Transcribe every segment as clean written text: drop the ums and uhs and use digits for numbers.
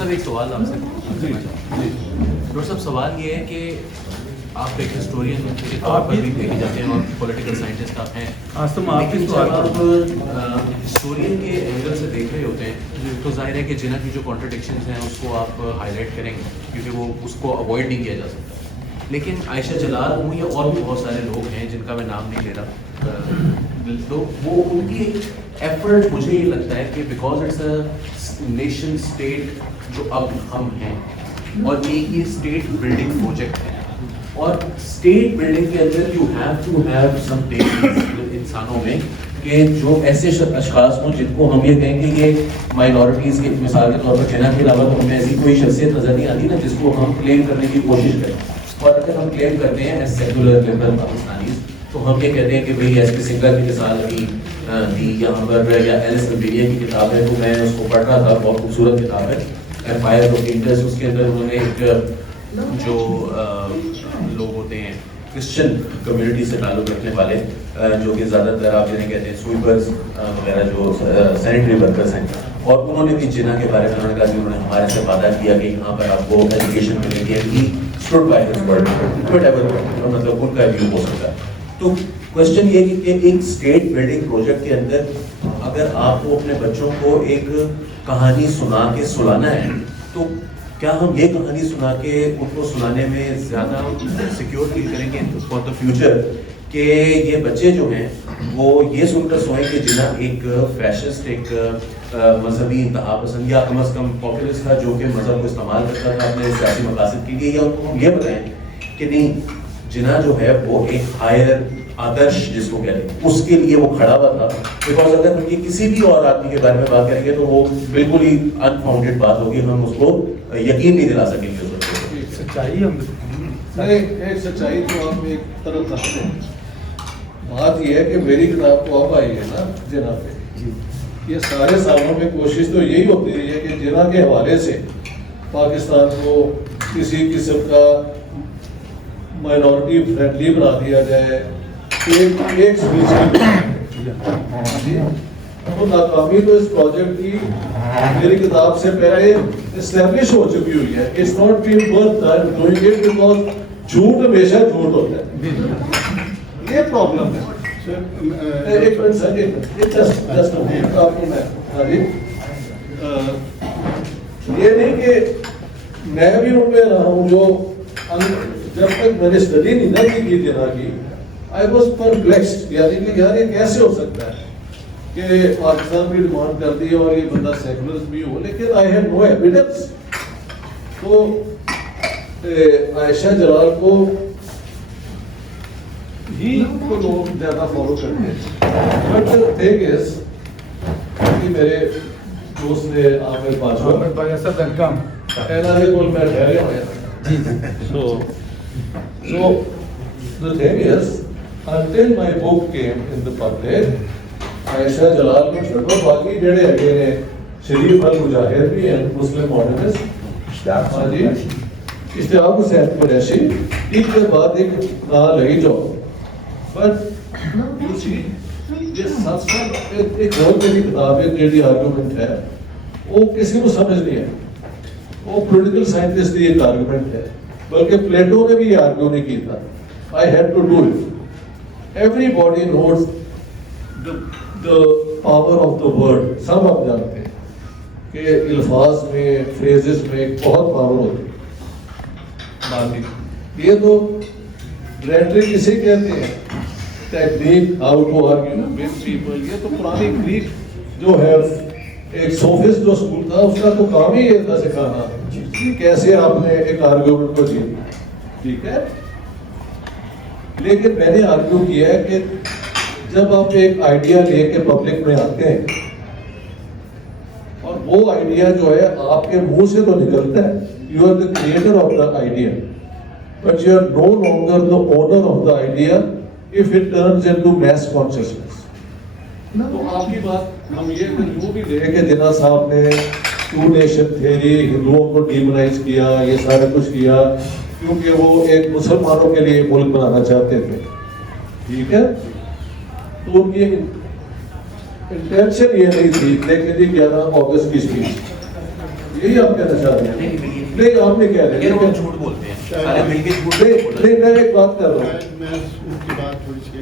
صاحب ایک سوال آپ سے. ڈاکٹر صاحب سوال یہ ہے کہ آپ ایک ہسٹورین کے طور پر بھی دیکھے جاتے ہیں اور پولیٹیکل سائنٹسٹ آپ ہیں, لیکن جب آپ ہسٹورین کے اینگل سے دیکھ رہے ہوتے ہیں تو ظاہر ہے کہ جنہ کی جو کانٹرڈکشنز ہیں اس کو آپ ہائی لائٹ کریں گے کیونکہ وہ اس کو اوائڈ نہیں کیا جا سکتا. لیکن عائشہ جلال ہوں یا اور بھی بہت سارے لوگ ہیں جن کا میں نام نہیں لے رہا, تو وہ ان کی ایفرٹ مجھے یہ لگتا ہے کہ because it's a nation state جو اب ہم ہیں اور ایک یہ اسٹیٹ بلڈنگ پروجیکٹ ہے, اور اسٹیٹ بلڈنگ کے اندر you have to have some techniques انسانوں میں کہ جو ایسے اشخاص ہوں جن کو ہم یہ کہیں کہ یہ مائنورٹیز کی مثال کے طور پر چینل کے علاوہ تو ہمیں ایسی کوئی شخصیت نظر نہیں آتی نا جس کو ہم کلیم کرنے کی کوشش کریں. اور اگر ہم کلیم کرتے ہیں ایز سیکولر لبرل پاکستانیز تو ہم یہ کہتے ہیں کہ بھئی ایس پی سنگر کی مثال دی یہاں پر, یا ایلس امپیریا کی کتاب ہے, تو میں اس کو پڑھ رہا تھا, بہت خوبصورت کتاب ہے ایمپائر آف انڈس. اس کے اندر انہوں نے ایک جو لوگ ہوتے ہیں کرسچن کمیونٹی سے تعلق رکھنے والے جو کہ زیادہ تر آپ جنہیں کہتے ہیں سویپرز وغیرہ جو سینیٹری ورکرز ہیں, اور انہوں نے بھی جنا کے بارے میں انہوں نے کہا کہ انہوں نے ہمارے سے وعدہ کیا کہ یہاں پر آپ کو ایجوکیشن ملے گی مطلب ان کا ویو ہو سکتا ہے. تو کوشچن یہ کہ ایک اسٹیٹ بلڈنگ پروجیکٹ کے اندر اگر آپ کو اپنے بچوں کو ایک کہانی سنا کے سلانا ہے تو کیا ہم یہ کہانی سنا کے ان کو سنانے میں زیادہ سیکیور فیل کریں گے فار دا فیوچر کہ یہ بچے جو ہیں وہ یہ سن کر سوئیں کہ جنہیں ایک فیشسٹ, ایک مذہبی انتہا پسند یا کم از کم پاپولسٹ تھا جو کہ مذہب کو استعمال کرتا تھا اپنے سیاسی مقاصد کے لیے, یا ان کو ہم یہ بتائیں کہ نہیں جناح جو ہے وہ ایک ہائر آدرش جس کو کہتے ہیں اس کے لیے وہ کھڑا ہوا تھا. بیکاز اگر ہم یہ کسی بھی اور آدمی کے بارے میں بات کریں گے تو وہ بالکل ہی انفاؤنڈیڈ بات ہوگی, ہم اس کو یقین نہیں دلا سکیں گے. سچائی ہم ایک سچائی تو ہم ایک طرف رکھتے ہیں. بات یہ ہے کہ میری کتاب تو اب آئی ہے نا جناح پہ, یہ سارے سالوں میں کوشش تو یہی ہوتی رہی ہے کہ جناح کے حوالے سے پاکستان کو کسی قسم کا مائنورٹی فرینڈلی بنا دیا جائے. ایک تو ناکامی تو اس پروجیکٹ کی میری کتاب سے پہلے اسٹیبلش ہو چکی ہوئی ہے. It's not been worth doing it because جھوٹ ہمیشہ جھوٹ ہوتا ہے, یہ پرابلم ہے. ایک منٹ سر, یہ نہیں کہ میں بھی ان میں رہا ہوں جو جب تک میں نے اسٹڈی نہیں نہ کی جناح کی I was perplexed, یعنی کہ یار یہ کیسے ہو سکتا ہے کہ پاکستان بھی ڈیمانڈ کر دی اور یہ بندہ سیکولر بھی ہو, لیکن I had no evidence. تو عائشہ جلال کو ہی کو لوگ زیادہ فالو کرتے ہیں. بٹ تھنگ از کہ میرے دوست نے عامر باجوہ سر ویلکم میں ٹھہرے ہوئے ہیں. So the thing is, until my book came in the public, عائشہ جلال کو چھوڑو باقی جڑے اگے نے شریف المجاہد بھی ہیں مسلم ماڈرنسٹ, ہاں جی اشتیاق حسین قریشی, ایک کے بعد ایک نہ لگی جاؤ. بٹ یو سی یہ سب ایک اور میری کتاب ہے جیڑی آرگومنٹ ہے وہ کسی کو سمجھ نہیں ہے, وہ پولیٹیکل سائنٹسٹ کی ایک آرگومنٹ ہے, بلکہ پلیٹو نے بھی یہ آرگو نہیں کی تھا. I had to do it. Everybody knows the power of the word. سب آپ جانتے ہیں کہ الفاظ میں فریزز میں بہت پاور ہوتی ہے. یہ تو ریٹرک اسے کہتے ہیں, technique how to argue with people. یہ تو پرانی گریک جو ہے ایک سوفسٹ جو اسکول تھا اس کا تو کام ہی یہ تھا سکھانا کیسے آپ نے ایک آرگیومنٹ کو جیتنا. ٹھیک ہے, لیکن میں نے آرگیو کیا ہے کہ جب آپ ایک آئیڈیا لے کے پبلک میں آتے ہیں اور وہ آئیڈیا جو ہے آپ کے منہ سے تو نکلتا ہے, you are the creator of the idea, but you are no longer the owner of the idea if it turns into mass consciousness. تو آپ کی بات ہم یہ یوں بھی لے کہ جناح صاحب نے ٹو نیشن تھیوری ہندوؤں کو ڈیمونائز کیا, یہ سارا کچھ کیا کیونکہ وہ ایک مسلمانوں کے لیے ملک بنانا چاہتے تھے. ٹھیک ہے, تو ان کی انٹینشن یہ نہیں تھی. لیکن 11 اگست کی اسپیچ یہی آپ کہنا چاہ رہے ہیں؟ نہیں آپ نے کہہ رہے ہیں جھوٹ بولتے ہیں سارے مل کے جھوٹ نہیں میں ایک بات کر رہا ہوں میں اس کی بات تھوڑی سی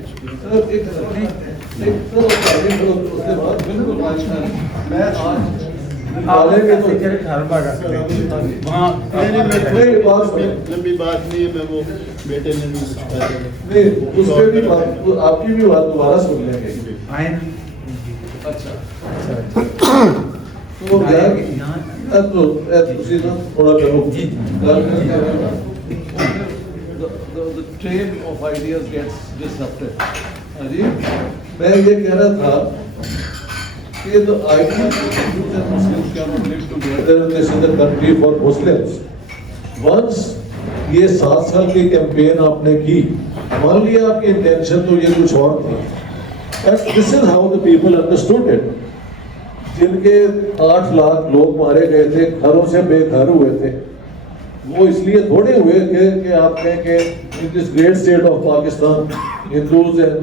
لمبی بات نہیں ہے. میں وہ بیٹے نے بھی اس پہ بھی آپ کی بھی بات دوبارہ سن لیں گے. اچھا تھوڑا کرو train of ideas gets disrupted. جی میں یہ کہہ رہا تھا کہ the idea that Hindus and Muslims cannot live together in this other country for Muslims. Once یہ 7 سال کی کیمپین آپ نے کی, مان لیا آپ کی انٹینشن تو یہ کچھ اور تھی. This is how the people understood it. جن کے 8 لاکھ لوگ مارے گئے تھے, گھروں سے بے گھر ہوئے تھے, وہ اس لیے تھوڑے ہوئے کہ آپ کہیں کہ in this great state of Pakistan Hindus and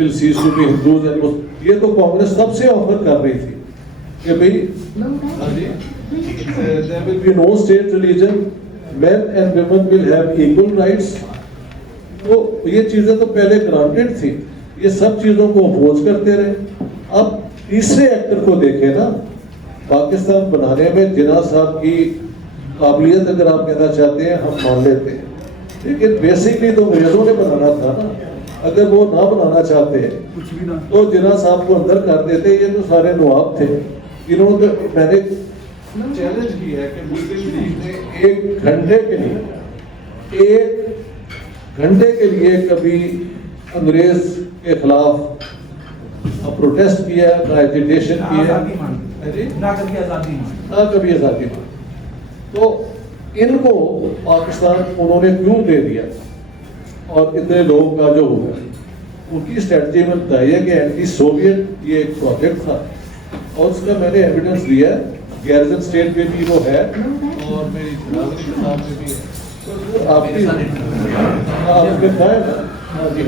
will cease to be Hindus and یہ تو کانگریس سب سے آفر کر رہی تھی کہ بھئی there will be no state religion, men and women will have equal rights. تو یہ چیزیں تو پہلے گرانٹیڈ تھی, یہ سب چیزوں کو اپوز کرتے رہے. اب تیسرے ایکٹر کو دیکھیں نا, پاکستان بنانے میں جناح صاحب کی قابلیت اگر آپ کہنا چاہتے ہیں ہم مان لیتے ہیں, لیکن بیسکلی تو انگریزوں نے بنانا تھا نا. اگر وہ نہ بنانا چاہتے تو جناح صاحب کو اندر کر دیتے. یہ تو سارے نواب تھے. انہوں نے میں نے چیلنج کی ہے کہ مسلم لیگ نے 1 گھنٹے کے لیے کبھی انگریز کے خلاف پروٹیسٹ کیا, نہ ایجیٹیشن کیا, نہ کبھی آزادی مانگ. تو ان کو پاکستان انہوں نے کیوں دے دیا اور اتنے لوگوں کا جو ہو گیا؟ ان کی اسٹریٹجی میں بتائی ہے کہ اینٹی سوویٹ یہ ایک پروجیکٹ تھا, اور اس کا میں نے ایویڈنس دیا ہے. گیرزن اسٹیٹ میں بھی وہ ہے اور میری کتاب میں بھی ہے. آپ کی